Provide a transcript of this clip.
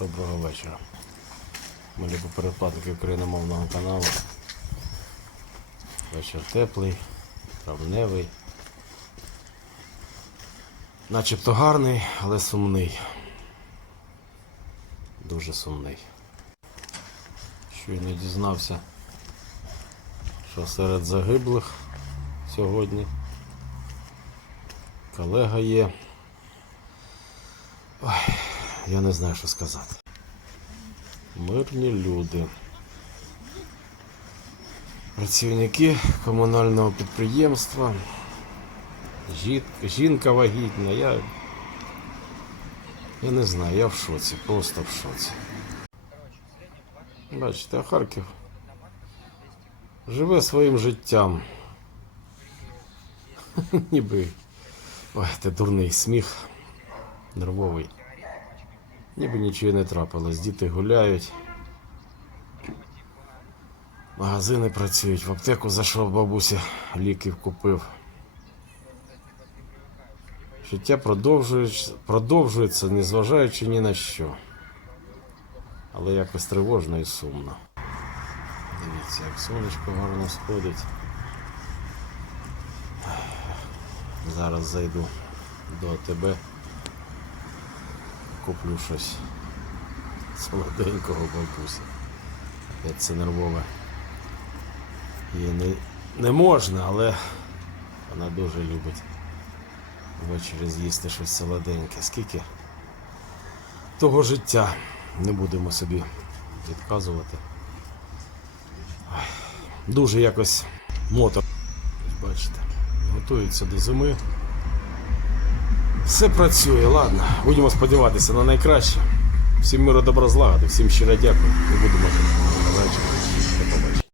Доброго вечора. Мої передплатники україномовного каналу. Вечір теплий, травневий. Начебто гарний, але сумний. Дуже сумний. Щойно дізнався, що серед загиблих сьогодні колега є. Ой, я не знаю, що сказати. Мирні люди. Працівники комунального підприємства. Жінка, вагітна. Я, я не знаю, я в шоці, просто в шоці. Бачите, а Харків живе своїм життям. Ніби. Ой, це дурний сміх. Нервовий. Ніби нічого не трапилось. Діти гуляють. Магазини працюють, в аптеку зайшов бабуся, ліків купив. Життя продовжується, продовжується, незважаючи ні на що. Але якось тривожно і сумно. Дивіться, як сонечко гарно сходить. Зараз зайду до АТБ. Куплю щось солоденького бабусі. Як це нервове. Її не, не можна, але вона дуже любить ввечері з'їсти щось солоденьке. Скільки того життя не будемо собі відказувати. Дуже якось мотор. Бачите, готується до зими. Все працює, ладно. Будемо сподіватися на найкраще. Всім миру добра злагоди, всім щиро дякую і будемо жити.